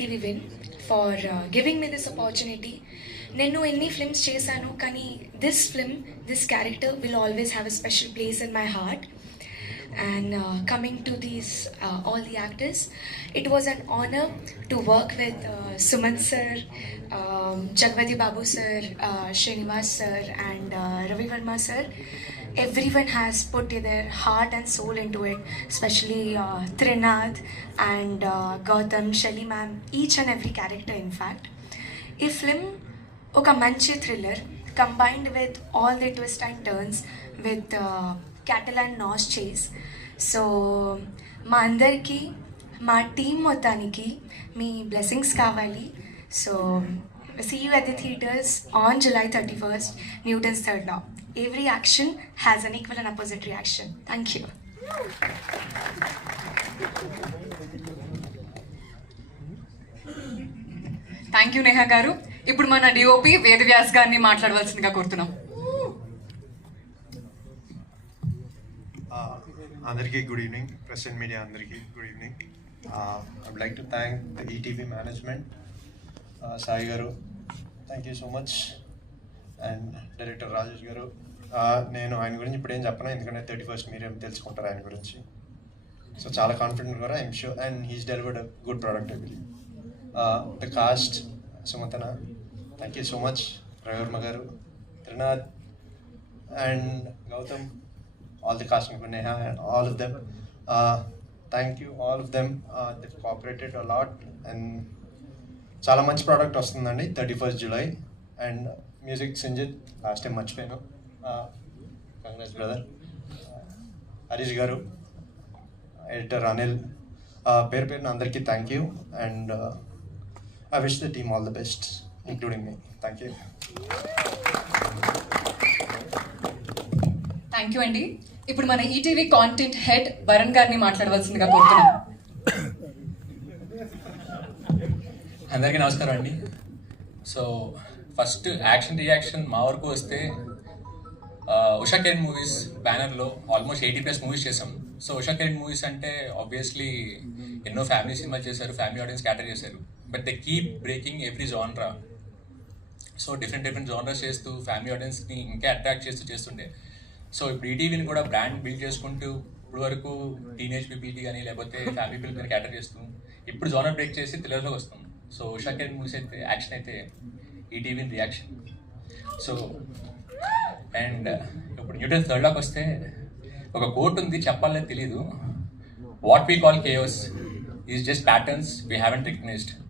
ETV win for giving me this opportunity. నేను ఎన్ని ఫిల్మ్స్ చేశాను, కానీ this character will always have a special place in my heart. And coming to these all the actors, it was an honor to work with Sumant sir, Jagpati Babu sir, Srinivas sir, and Ravi Verma sir. Everyone has put their heart and soul into it, especially Trinath and Gautam, Shelly ma'am, each and every character in fact. ఈ film ఒక మంచి thriller combined with all the twist and turns with cat and mouse chase. So మా అందరికీ, మా team మొత్తానికి మీ blessings కావాలి. So see you at the theatres on July 31st, Newton's third law. Every action has an equal and opposite reaction. Thank you. Thank you Neha garu. ఇప్పుడు మన DOP Vedavyas గారిని మాట్లాడవలసిందిగా కోరుతున్నాం. అందరికీ good evening, press and media అందరికీ good evening. I would like to thank the ETV management, Sai garu, thank you so much, and director Rajesh garu. నేను ఆయన గురించి ఇప్పుడు ఏం చెప్పను, ఎందుకంటే 31st మీరేం తెలుసుకుంటారు ఆయన గురించి. సో చాలా కాన్ఫిడెంట్ కూడా I'm sure, and he's delivered a good product I believe. The cast, సుమంతన, thank you so much, Ravivarma garu, Trinath and Gautam, all the casting for Neha and all of them. Thank you, all of them. They've cooperated a lot, and చాలా మంచి ప్రోడక్ట్ వస్తుందండి 31st July. And music Sinjith, last time మర్చిపోయాను, congrats brother. Harish గారు, ఎడిటర్ అనిల్, పేరు పేరున అందరికీ thank you. And I wish the team all the best, including me. Thank you. Thank you అండి. ఇప్పుడు మన ఈటీవీ కాంటెంట్ హెడ్ వరుణ్ గారిని మాట్లాడవలసిందిగా కోరుతున్నాం. అందరికీ నమస్కారం అండి. సో ఫస్ట్ యాక్షన్ రియాక్షన్ మా వరకు వస్తే ఉషా కిరణ్ మూవీస్ బ్యానర్లో ఆల్మోస్ట్ 80+ మూవీస్ చేసాం. సో ఉషా కిరణ్ మూవీస్ అంటే ఆబ్వియస్లీ ఎన్నో ఫ్యామిలీ సినిమాలు చేశారు, ఫ్యామిలీ ఆడియన్స్ క్యాటర్ చేశారు, but they keep breaking every జానరా. సో డిఫరెంట్ జానర్స్ చేస్తూ ఫ్యామిలీ ఆడియన్స్ని ఇంకా అట్రాక్ట్ చేస్తుండే. సో ఇప్పుడు ఈటీవీని కూడా బ్రాండ్ బిల్డ్ చేసుకుంటూ ఇప్పుడు వరకు టీనేజ్ పీపుల్కి కానీ లేకపోతే ఫ్యామిలీ పీపుల్కి క్యాటర్ చేస్తూ ఇప్పుడు జోనర్ బ్రేక్ చేసి థ్రిల్లర్లోకి వస్తాం. సో ఉషా కిరణ్ మూవీస్ అయితే యాక్షన్ అయితే ఈటీవీని రియాక్షన్. సో అండ్ ఇప్పుడు న్యూటన్ థర్డ్ లాకి వస్తే ఒక కోట్ ఉంది, చెప్పాలని తెలీదు. What we call chaos is just patterns we haven't recognised.